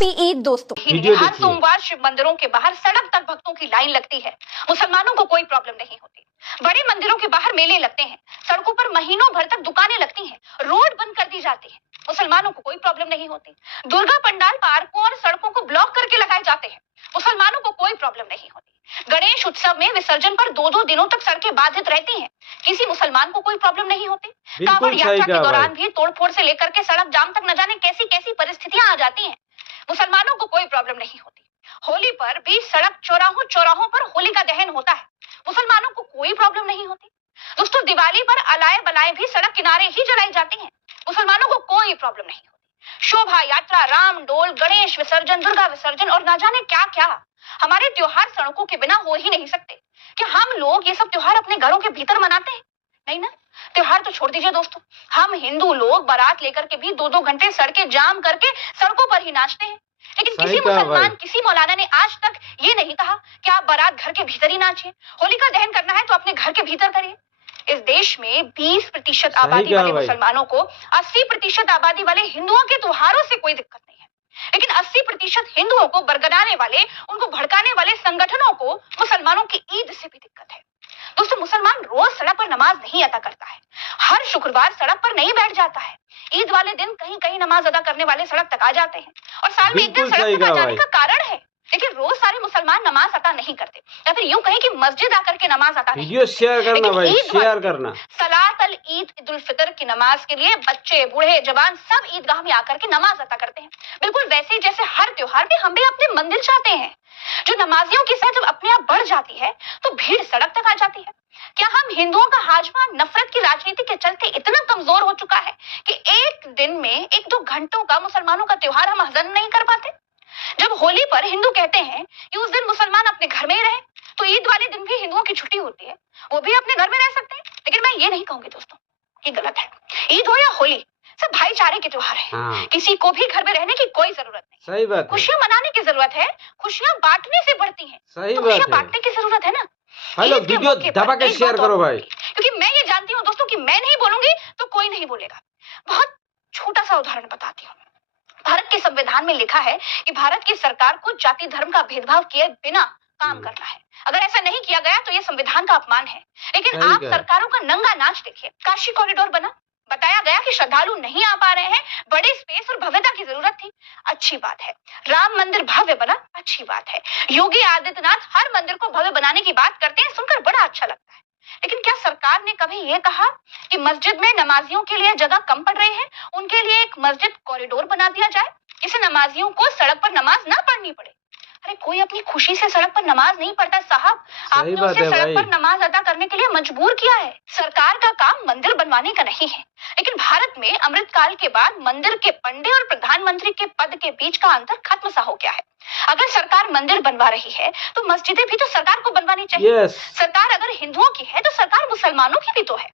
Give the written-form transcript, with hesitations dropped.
Happy Eid दोस्तों। हर सोमवार शिव मंदिरों के बाहर सड़क तक भक्तों की लाइन लगती है। मुसलमानों को कोई प्रॉब्लम नहीं होती। बड़े मंदिरों के बाहर मेले लगते हैं, सड़कों पर महीनों भर तक दुकानें लगती हैं, रोड बंद कर दी जाती है। मुसलमानों को कोई प्रॉब्लम नहीं होती। दुर्गा पंडाल पार्कों और सड़कों को ब्लॉक करके लगाए जाते हैं। मुसलमानों को कोई प्रॉब्लम नहीं होती। गणेश उत्सव में विसर्जन पर 2-2 दिनों तक सड़कें बाधित रहती हैं। किसी मुसलमान को कोई प्रॉब्लम नहीं होती। कांवड़ यात्रा के दौरान भी तोड़फोड़ से लेकर के सड़क जाम तक न जाने कैसी कैसी परिस्थितियां आ जाती हैं। मुसलमानों को कोई प्रॉब्लम नहीं होती। होली पर भी सड़क चौराहों पर होलिका दहन होता है। मुसलमानों को कोई प्रॉब्लम नहीं होती। दोस्तों, दिवाली पर अलाए बलाएं भी सड़क किनारे ही जलाई जाती हैं। मुसलमानों को कोई प्रॉब्लम नहीं होती। शोभा यात्रा, राम डोल, गणेश विसर्जन, दुर्गा विसर्जन और ना जाने क्या क्या, हमारे त्योहार सड़कों के बिना हो ही नहीं सकते। क्या हम लोग ये सब त्योहार अपने घरों के भीतर मनाते हैं? नहीं ना। त्योहार तो छोड़ दीजिए दोस्तों, हम हिंदू लोग बारात लेकर के भी 2-2 घंटे सड़कें जाम करके सड़कों पर ही नाचते हैं। लेकिन किसी मुसलमान, किसी मौलाना ने आज तक ये नहीं कहा कि आप बारात घर के भीतर ही नाचिए। होलिका दहन करना है तो अपने घर के भीतर करिए। इस देश में 20% आबादी वाले मुसलमानों को 80% आबादी वाले हिंदुओं के त्योहारों से कोई दिक्कत नहीं है। लेकिन 80% हिंदुओं को बरगलाने वाले, उनको भड़काने वाले संगठनों को मुसलमानों की ईद से भी दिक्कत है। दोस्तों, मुसलमान रोज सड़क पर नमाज नहीं अदा करता है। हर शुक्रवार सड़क पर नहीं बैठ जाता है। ईद वाले दिन कहीं कहीं नमाज अदा करने वाले सड़क तक आ जाते हैं और साल में एक दिन सड़क तक आ जाने का कारण है। लेकिन रोज सारे मुसलमान नमाज अदा नहीं करते, या फिर यूं कहें कि मस्जिद आकर के नमाज अदा नहीं। वीडियो शेयर करना भाई, शेयर करना। सलात अल ईद ईदुल फितर की नमाज के लिए बच्चे, बूढ़े, जवान सब ईदगाह में आकर के नमाज अदा करते हैं। बिल्कुल वैसे ही जैसे हर त्योहार में हम भी अपने मंदिर जाते हैं। जो नमाजियों की संख्या जब अपने आप बढ़ जाती है तो भीड़ सड़क तक आ जाती है। क्या हम हिंदुओं का हाजमा नफरत की राजनीति के चलते इतना कमजोर हो चुका है कि एक दिन में 1-2 घंटों का मुसलमानों का त्योहार हम हजम नहीं कर पाते? जब होली पर हिंदू कहते हैं कि उस दिन मुसलमान अपने घर में ही रहे, तो ईद वाले दिन भी हिंदुओं की छुट्टी होती है, वो भी अपने घर में रह सकते हैं। लेकिन मैं ये नहीं कहूंगी दोस्तों, ये गलत है। ईद हो या होली, सब भाईचारे के त्योहार है। किसी को भी घर में रहने की कोई जरूरत नहीं। सही बात है। खुशियां मनाने की जरूरत है, खुशियां बांटने से बढ़ती है। सही तो बात खुशियां है। बांटने की जरूरत है ना। हेलो, वीडियो दबा के शेयर करो भाई, क्योंकि मैं ये जानती हूँ दोस्तों कि मैं नहीं बोलूंगी तो कोई नहीं बोलेगा। बहुत छोटा सा उदाहरण बताती हूँ। भारत के संविधान में लिखा है कि भारत की सरकार को जाति धर्म का भेदभाव किए बिना काम करना है। अगर ऐसा नहीं किया गया तो ये संविधान का अपमान है। लेकिन आप सरकारों का नंगा नाच देखिए। काशी कॉरिडोर बना, बताया गया कि श्रद्धालु नहीं आ पा रहे हैं, बड़े स्पेस और भव्यता की जरूरत थी, अच्छी बात है। राम मंदिर भव्य बना, अच्छी बात है। योगी आदित्यनाथ हर मंदिर को भव्य बनाने की बात करते हैं, सुनकर बड़ा अच्छा लगता है। लेकिन क्या सरकार ने कभी ये कहा कि मस्जिद में नमाजियों के लिए जगह कम पड़ रही है, उनके लिए एक मस्जिद कॉरिडोर बना दिया जाए, इससे नमाजियों को सड़क पर नमाज ना पढ़नी पड़े? अरे कोई अपनी खुशी से सड़क पर नमाज नहीं पढ़ता साहब, आपने उसे सड़क पर नमाज अदा करने के लिए मजबूर किया है। सरकार का काम मंदिर बनवाने का नहीं है। लेकिन भारत में अमृतकाल के बाद मंदिर के पंडे और प्रधानमंत्री के पद के बीच का अंतर खत्म सा हो गया है। अगर सरकार मंदिर बनवा रही है तो मस्जिदें भी तो सरकार को बनवानी चाहिए। yes. सरकार अगर हिंदुओं की है तो सरकार मुसलमानों की भी तो है।